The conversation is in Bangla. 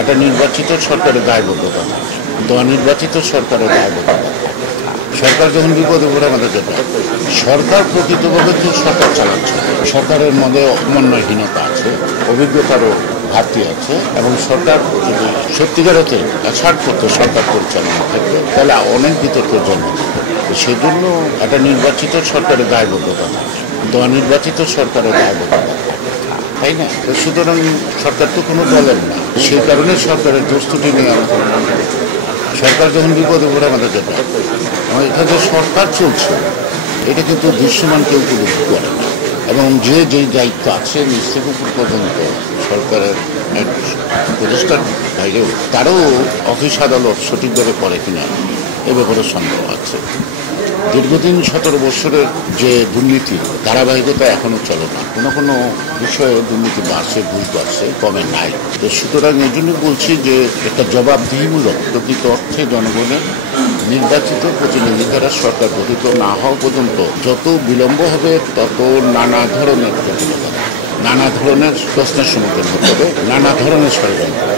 একটা নির্বাচিত সরকারের দায়বদ্ধতা থাকে, অনির্বাচিত সরকারের দায়বদ্ধতা। সরকার যখন বিপদে পড়ে আমাদের যেতে সরকার প্রকৃতভাবে তো সরকার চালাচ্ছে, সরকারের মধ্যে সমন্বয়হীনতা আছে, অভিজ্ঞতারও ঘাটতি আছে, এবং সরকার যদি সত্যিকার হতে ছাড় করতো সরকার পরিচালনার ক্ষেত্রে তাহলে অনেক বিতর্কের জন্ম দিত। সেজন্য একটা নির্বাচিত সরকারের দায়বদ্ধতা থাকে, অনির্বাচিত সরকারের দায়বদ্ধতা, তাই না? সুতরাং সরকার তো কোনো দলের না, সেই কারণে সরকারের দোস্তুটি নিয়ে আলোচনা। সরকার যখন বিপদে পড়ে আমাদের যেতে এটা যে সরকার চলছে এটা কিন্তু দৃশ্যমান কেউ উপলব্ধি করে না, এবং যে যেই দায়িত্ব আছে নিজ থেকে উপর পর্যন্ত সরকারের প্রতিষ্ঠার বাইরেও তারও অফিস আদালত সঠিকভাবে করে কিনা এ ব্যাপারে সন্দেহ আছে। দীর্ঘদিন 17 বছরের যে দুর্নীতির ধারাবাহিকতা এখনো চলে না, কোনো কোনো বিষয়ে দুর্নীতি বাড়ছে, ভুল বাড়ছে, কমে নাই। তো সুতরাং এই জন্য বলছি যে একটা জবাবদিহিমূলক প্রকৃত অর্থে জনগণের নির্বাচিত প্রতিনিধি দ্বারা সরকার গঠিত না হওয়া পর্যন্ত যত বিলম্ব হবে তত নানা ধরনের প্রতিবাদ, নানা ধরনের প্রশ্নের সম্মুখীন হতে হবে, নানা ধরনের ষড়যন্ত্র।